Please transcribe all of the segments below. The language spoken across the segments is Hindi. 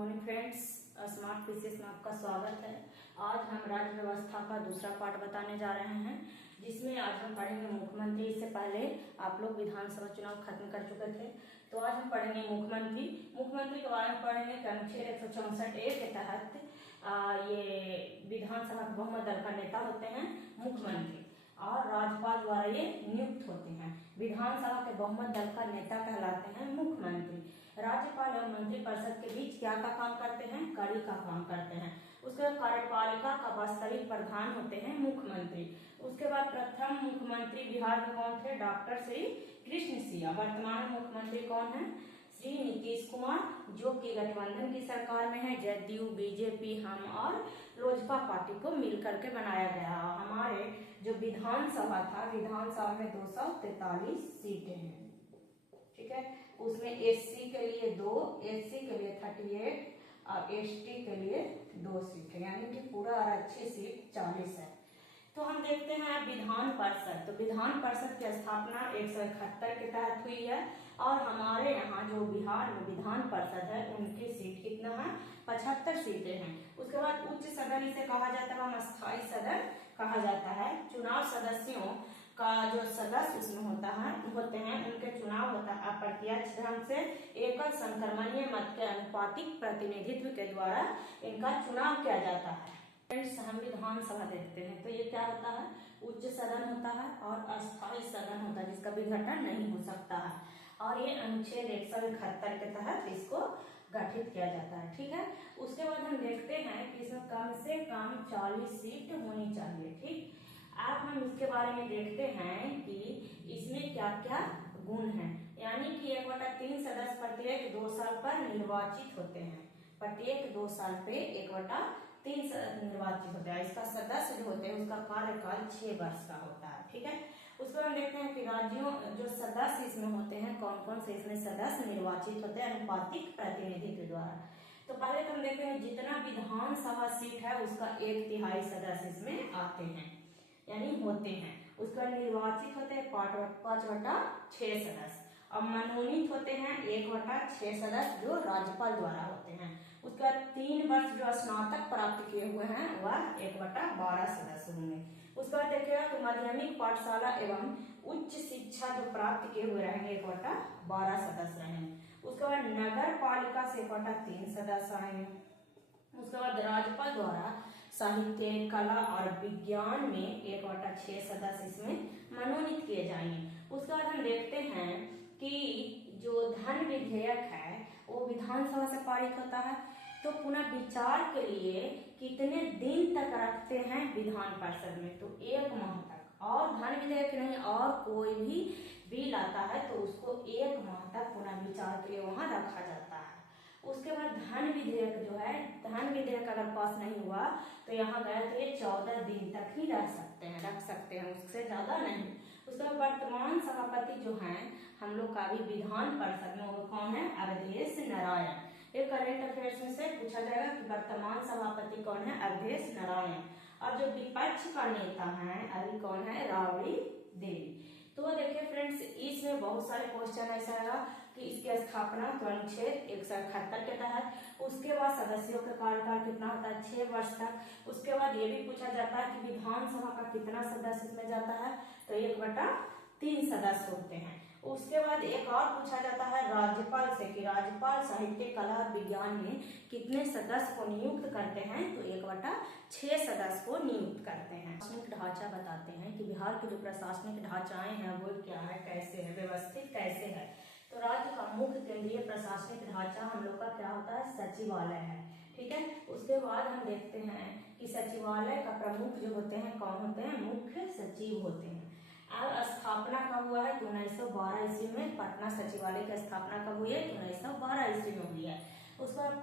मॉर्निंग फ्रेंड्स, स्मार्ट क्विज़ेस में आपका स्वागत है। आज हम राज्य व्यवस्था का दूसरा पार्ट बताने जा रहे हैं, जिसमें आज हम पढ़ेंगे मुख्यमंत्री। इससे पहले आप लोग विधानसभा चुनाव खत्म कर चुके थे, तो आज हम पढ़ेंगे मुख्यमंत्री के बारे में पढ़ेंगे कि अनुच्छेद 164A के तहत ये विधानसभा के बहुमत दल का नेता होते हैं मुख्यमंत्री, और राज्यपाल द्वारा ये नियुक्त होते हैं। विधानसभा के बहुमत दल का नेता कहलाते हैं मुख्यमंत्री। राज्यपाल एवं मंत्रिपरिषद के बीच क्या का काम करते हैं? कड़ी का काम करते हैं। उसके बाद कार्यपालिका का वास्तविक प्रधान होते हैं मुख्यमंत्री। उसके बाद प्रथम मुख्यमंत्री बिहार के कौन थे? डॉक्टर श्री कृष्ण सिंह। वर्तमान मुख्यमंत्री कौन है? श्री नीतीश कुमार, जो कि गठबंधन की सरकार में है। जदयू, बीजेपी, हम और लोजपा पार्टी को मिलकर के बनाया गया। हमारे जो विधानसभा था, विधानसभा में 243 सीटें हैं, ठीक है। उसमें एससी के लिए 2, एससी के लिए 38 और एसटी के लिए 2 सीट है, यानी कि पूरा आरक्षित सीट 40 है। तो हम देखते हैं विधान परिषद। तो विधान परिषद की स्थापना 171 के तहत हुई है, और हमारे यहाँ जो बिहार में विधान परिषद है उनकी सीट कितना है? 75 सीटें हैं। उसके बाद उच्च सदन इसे कहा जाता है, स्थायी सदन कहा जाता है। चुनाव सदस्यों का जो सदस्य उसमें होते हैं उनके चुनाव होता है अप्रत्यक्ष ढंग से एकल संक्रमणीय मत के अनुपातिक प्रतिनिधित्व के द्वारा इनका चुनाव किया जाता है। हम विधानसभा देखते हैं, तो ये क्या होता है? उच्च सदन होता है और अस्थायी सदन होता है, जिसका विघटन नहीं हो सकता है, और ये अनुच्छेद 171 के तहत इसको गठित किया जाता है, ठीक है। उसके बाद हम देखते हैं कि इसमें कम से कम 40 सीट होनी चाहिए, ठीक। अब हम इसके बारे में देखते हैं कि इसमें क्या क्या गुण हैं, यानी कि 1/3 सदस्य प्रत्येक 2 साल पर निर्वाचित होते हैं। प्रत्येक 2 साल पे 1/3 सदस्य निर्वाचित होते हैं। इसका सदस्य जो होते हैं उसका कार्यकाल 6 वर्ष का होता है, ठीक है। उसको हम देखते हैं कि राज्यों जो सदस्य इसमें होते हैं, कौन कौन से इसमें सदस्य निर्वाचित होते हैं अनुपातिक प्रतिनिधित्व द्वारा। तो पहले तो हम देखते हैं जितना विधानसभा सीट है उसका 1/3 सदस्य इसमें आते हैं, यानी होते हैं। उसका निर्वाचित होते हैं 5/6 सदस्य, और मनोनीत होते हैं 1/6 सदस्य जो राज्यपाल द्वारा होते हैं। उसके बाद 3 वर्ष जो स्नातक प्राप्त किए हुए हैं वह 1/12 सदस्य होंगे। उसके बाद देखिएगा तो माध्यमिक पाठशाला एवं उच्च शिक्षा जो प्राप्त किए हुए रहेंगे 1/12 सदस्य रहेंगे। उसके बाद नगर पालिका से 1/3 सदस्य आएंगे। उसके बाद राज्यपाल द्वारा साहित्य, कला और विज्ञान में 1/6 सदस्य इसमें मनोनीत किए जाएंगे। उसके बाद हम देखते हैं कि जो धन विधेयक है वो विधानसभा से पारित होता है, तो पुनः विचार के लिए कितने दिन तक रखते हैं विधान परिषद में? तो 1 माह तक। और धन विधेयक नहीं और कोई भी बिल आता है तो उसको 1 माह तक पुनः विचार के लिए वहां रखा जाता है। उसके बाद धन विधेयक जो है, धन विधेयक अगर पास नहीं हुआ तो यहाँ गए तो ये 14 दिन तक ही रख सकते हैं, उससे ज्यादा नहीं। उसके बाद वर्तमान सभापति जो हैं हम लोग का भी विधान परिषद में, वो कौन है? अवधेश नारायण। ये करंट अफेयर्स में से पूछा जाएगा कि वर्तमान सभापति कौन है? अवधेश नारायण। और जो विपक्ष का नेता है अभी कौन है? राबड़ी देवी। तो देखिए फ्रेंड्स, इसमें बहुत सारे क्वेश्चन ऐसा है कि इसकी स्थापना तो अनुच्छेद 171 के तहत, उसके बाद सदस्यों का कार्यकाल कितना होता है? 6 वर्ष तक। उसके बाद ये भी पूछा जाता है कि विधानसभा का कितना सदस्य इसमें जाता है? तो 1/3 सदस्य होते हैं। उसके बाद एक और पूछा जाता है राज्यपाल से कि राज्यपाल साहित्य, कला और विज्ञान में कितने सदस्य को नियुक्त करते हैं? तो 1/6 सदस्य को नियुक्त करते हैं। प्रशासनिक ढांचा बताते हैं कि बिहार के जो प्रशासनिक ढांचाएं हैं वो क्या है, कैसे है, व्यवस्थित कैसे है। तो राज्य का मुख्य केंद्रीय प्रशासनिक ढांचा हम लोग का क्या होता है? सचिवालय है, ठीक है। उसके बाद हम देखते हैं कि सचिवालय का प्रमुख जो होते हैं कौन होते हैं? मुख्य सचिव होते हैं। और स्थापना कब हुआ है? तो 1912 ईस्वी में पटना सचिवालय की स्थापना कब हुई है? तो 1912 ईस्वी में हुई है। उसके बाद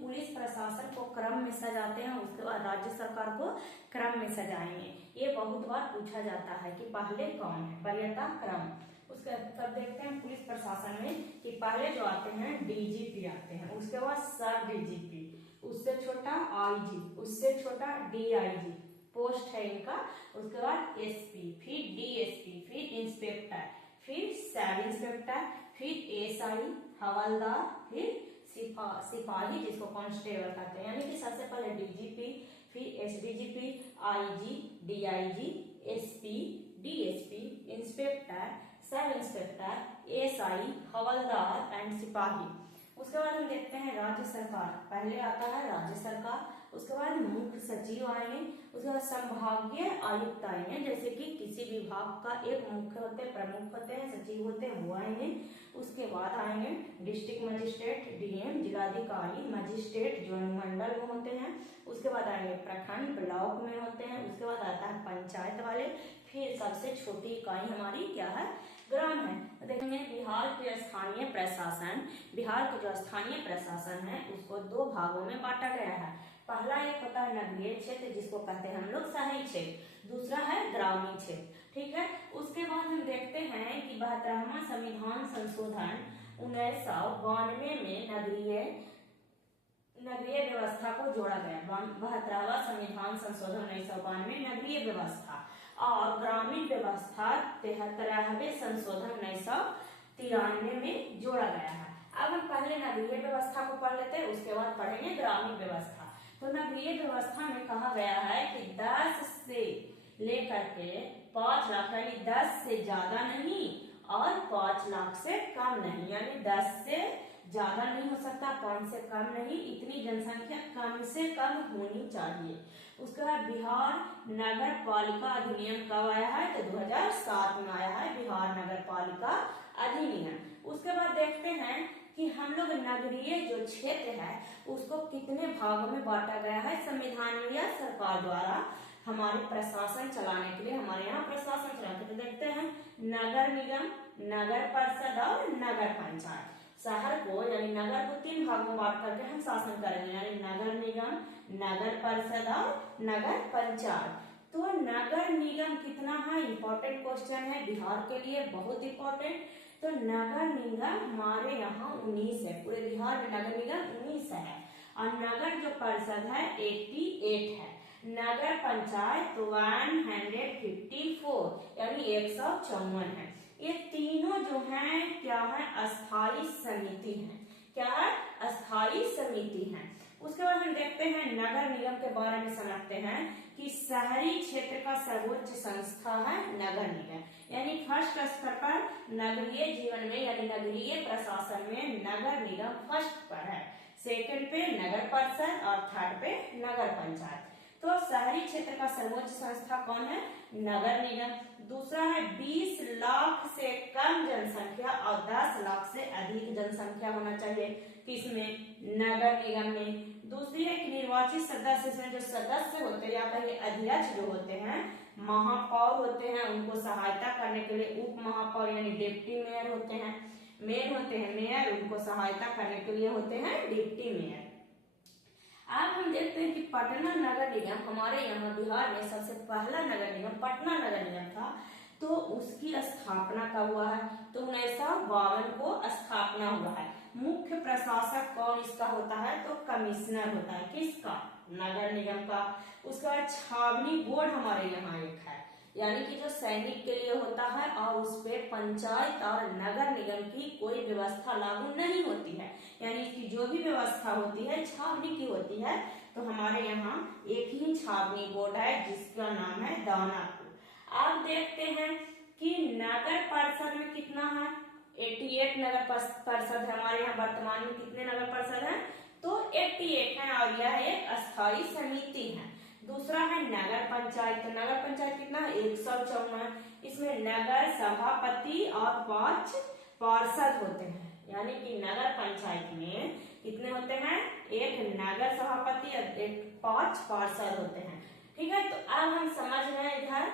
पुलिस प्रशासन को क्रम में सजाते हैं, उसके बाद राज्य सरकार को क्रम में सजाएंगे। ये बहुत बार पूछा जाता है कि पहले कौन है? वरीयता क्रम। उसके तब देखते हैं पुलिस प्रशासन में कि पहले जो आते हैं डीजीपी आते हैं, उसके बाद सब डीजीपी, उससे छोटा आईजी, उससे छोटा डीआईजी पोस्ट है इनका। उसके बाद एसपी, फिर डीएसपी, फिर इंस्पेक्टर, फिर सब इंस्पेक्टर, फिर एसआई, हवलदार, फिर सिपाही जिसको कांस्टेबल कहते हैं, यानी कि सबसे पहले डीजीपी, फिर SDGP, IG, DIG, SP, DSP, inspector, sub inspector, SI, हवलदार एंड सिपाही। उसके बाद हम देखते हैं राज्य सरकार। पहले आता है राज्य सरकार, उसके बाद मुख्य सचिव आएंगे, उसके बाद संभागीय आयुक्त आएंगे, जैसे कि किसी विभाग का एक मुख्य होते हैं, प्रमुख होते हैं, सचिव होते हैं, वो आएंगे। उसके बाद आएंगे डिस्ट्रिक्ट मजिस्ट्रेट, डीएम, जिलाधिकारी, मजिस्ट्रेट जो अनुमंडल में होते हैं। उसके बाद आएंगे प्रखंड, ब्लॉक में होते हैं। उसके बाद आता है पंचायत वाले, फिर सबसे छोटी इकाई हमारी क्या है, ग्राम है। तो देखेंगे बिहार के स्थानीय प्रशासन, बिहार के जो स्थानीय प्रशासन है उसको दो भागों में बांटा गया है। पहला एक होता है नगरीय क्षेत्र जिसको कहते हैं हम लोग शहरी क्षेत्र, दूसरा है ग्रामीण क्षेत्र, ठीक है। उसके बाद हम देखते हैं कि 72वां संविधान संशोधन 1992 में नगरीय व्यवस्था को जोड़ा गया। 72वां संविधान संशोधन 1992 नगरीय व्यवस्था और ग्रामीण व्यवस्था 73वें संशोधन 1993 में जोड़ा गया है। अब हम पहले नगरीय व्यवस्था को पढ़ लेते हैं, उसके बाद पढ़ेंगे ग्रामीण व्यवस्था। तो नगरीय व्यवस्था में कहा गया है कि 10 से लेकर के 5 लाख, यानी 10 से ज्यादा नहीं और 5 लाख से कम नहीं, यानी 10 से ज्यादा नहीं हो सकता, 5 से कम नहीं, इतनी जनसंख्या कम से कम होनी चाहिए। उसके बाद बिहार नगर पालिका अधिनियम कब आया है, तो 2007 में आया है बिहार नगर पालिका अधिनियम। उसके बाद देखते हैं कि हम लोग नगरीय जो क्षेत्र है उसको कितने भागों में बांटा गया है संविधान में या सरकार द्वारा हमारे प्रशासन चलाने के लिए। हमारे यहाँ प्रशासन चलाते तो देखते हैं नगर निगम, नगर परिषद और नगर पंचायत। शहर को यानी नगर को 3 भागों में बांट करके हम शासन करेंगे, यानी नगर निगम, नगर परिषद और नगर पंचायत। तो नगर निगम कितना है, इंपॉर्टेंट क्वेश्चन है बिहार के लिए, बहुत इंपॉर्टेंट। तो नगर निगम हमारे यहाँ 19 है, पूरे बिहार में नगर निगम 19 है और नगर जो परिषद है 88 है, नगर पंचायत 154 यानी 154 है। ये तीनों जो हैं क्या है, अस्थायी समिति है। क्या है, अस्थायी समिति है। उसके बाद हम देखते हैं नगर निगम के बारे में समझते हैं कि शहरी क्षेत्र का सर्वोच्च संस्था है नगर निगम, यानी फर्स्ट स्तर पर नगरीय जीवन में यानी नगरीय प्रशासन में नगर निगम फर्स्ट पर है, सेकंड पे नगर परिषद और थर्ड पे नगर पंचायत। तो शहरी क्षेत्र का सर्वोच्च संस्था कौन है, नगर निगम। दूसरा है 20 लाख से कम जनसंख्या और 10 लाख से अधिक जनसंख्या होना चाहिए, किसमें, नगर निगम में। दूसरी है कि निर्वाचित सदस्य, इसमें जो सदस्य होते हैं या कहीं अध्यक्ष जो होते हैं, महापौर होते हैं, उनको सहायता करने के लिए उप महापौर यानी डिप्टी मेयर होते हैं, मेयर होते हैं मेयर, उनको सहायता करने के लिए होते हैं डिप्टी मेयर। अब हम देखते हैं कि पटना नगर निगम हमारे यहाँ बिहार में सबसे पहला नगर निगम पटना नगर निगम था। तो उसकी स्थापना कब हुआ है, तो 1952 को स्थापना हुआ है। मुख्य प्रशासक कौन इसका होता है, तो कमिश्नर होता है, किसका, नगर निगम का। उसके बाद छावनी बोर्ड हमारे यहाँ एक है, यानी कि जो सैनिक के लिए होता है और उस पे पंचायत और नगर निगम की कोई व्यवस्था लागू नहीं होती है, यानी इसकी जो भी व्यवस्था होती है छावनी की होती है। तो हमारे यहाँ एक ही छावनी बोर्ड है जिसका नाम है दानापुर। आप देखते हैं कि नगर परिषद में कितना है, 88 नगर परिषद है हमारे यहाँ वर्तमान में। कितने नगर परिषद है, तो 88 है और यह एक अस्थायी समिति है। दूसरा है नगर पंचायत, तो नगर पंचायत कितना है, 154। इसमें नगर सभापति और 5 पार्षद होते हैं, यानी कि नगर पंचायत में कितने होते हैं, एक नगर सभापति और 5 पार्षद होते हैं, ठीक है। तो अब हम समझ रहे हैं इधर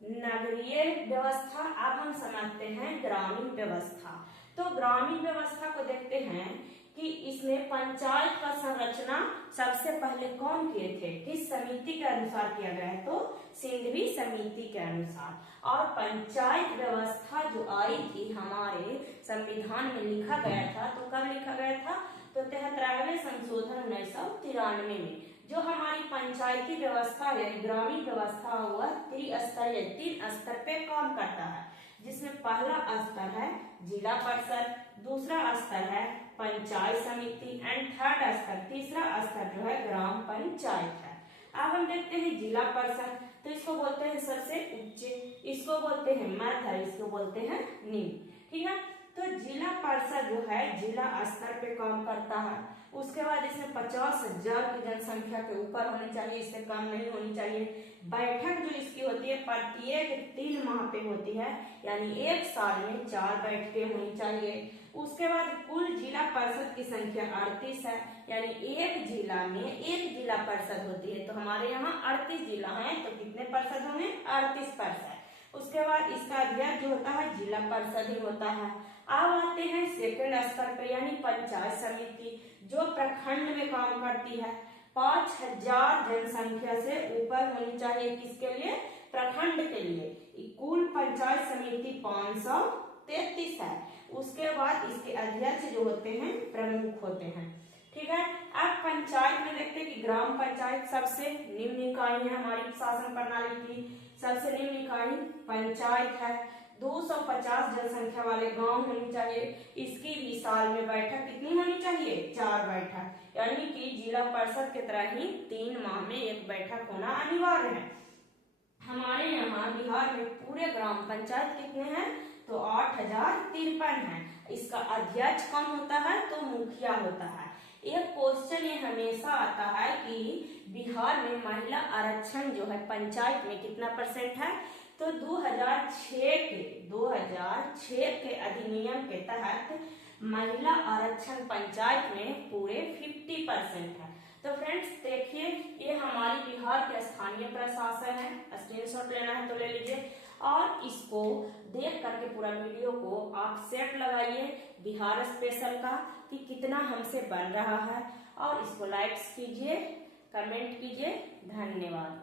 नगरीय व्यवस्था। अब हम समझते हैं ग्रामीण व्यवस्था। तो ग्रामीण व्यवस्था को देखते हैं कि इसमें पंचायत का संरचना सबसे पहले कौन किए थे, किस समिति के अनुसार किया गया है, तो सिंघवी समिति के अनुसार। और पंचायत व्यवस्था जो आई थी हमारे संविधान में लिखा गया था, तो कब लिखा गया था, तो 73वें संशोधन 1993 में। जो हमारी पंचायती व्यवस्था है ग्रामीण व्यवस्था हुआ 3 स्तर पे काम करता है, जिसमें पहला स्तर है जिला परिषद, दूसरा स्तर है पंचायत समिति एंड थर्ड स्तर, तीसरा स्तर जो है ग्राम पंचायत है। अब हम देखते हैं जिला परिषद, तो इसको बोलते हैं सबसे उच्च, इसको बोलते हैं मध्य, इसको बोलते हैं निम्न। ठीक है, तो जिला परिषद जो है जिला स्तर पे काम करता है। उसके बाद इसमें 50,000 की जनसंख्या के ऊपर होनी चाहिए, इससे कम नहीं होनी चाहिए। बैठक जो इसकी होती है प्रत्येक 3 माह पे होती है, यानी 1 साल में 4 बैठकें होनी चाहिए। उसके बाद कुल जिला परिषद की संख्या 38 है, यानी एक जिला में 1 जिला परिषद होती है। तो हमारे यहाँ 38 जिला हैं, तो कितने परिषद होंगे? 38 परिषद। उसके बाद इसका अध्यक्ष जो होता है जिला परिषद ही होता है। अब आते हैं सेकंड स्तर पर, यानी पंचायत समिति, जो प्रखंड में काम करती है। 5,000 जनसंख्या से ऊपर होनी चाहिए, किसके लिए? प्रखंड के लिए। कुल पंचायत समिति 533 है। उसके बाद इसके अध्यक्ष जो होते हैं प्रमुख होते हैं। ठीक है, अब पंचायत में देखते हैं कि ग्राम पंचायत सबसे निम्न इकाई है हमारी शासन प्रणाली की। सबसे निम्न इकाई पंचायत है। 250 जनसंख्या वाले गांव होनी चाहिए। इसकी भी साल में बैठक कितनी होनी चाहिए? 4 बैठक, यानी कि जिला परिषद की तरह ही 3 माह में 1 बैठक होना अनिवार्य है। हमारे यहाँ बिहार में पूरे ग्राम पंचायत कितने हैं? तो 8,053 है। इसका अध्यक्ष कौन होता है? तो मुखिया होता है। एक क्वेश्चन ये हमेशा आता है कि बिहार में महिला आरक्षण जो है पंचायत में कितना % है? तो 2006 के अधिनियम के तहत महिला आरक्षण पंचायत में पूरे 50% है। तो फ्रेंड्स देखिए, ये हमारी बिहार के स्थानीय प्रशासन है। स्क्रीनशॉट लेना है तो ले लीजिए, और इसको देख करके पूरा वीडियो को आप सेट लगाइए बिहार स्पेशल का कि कितना हमसे बन रहा है, और इसको लाइक्स कीजिए, कमेंट कीजिए। धन्यवाद।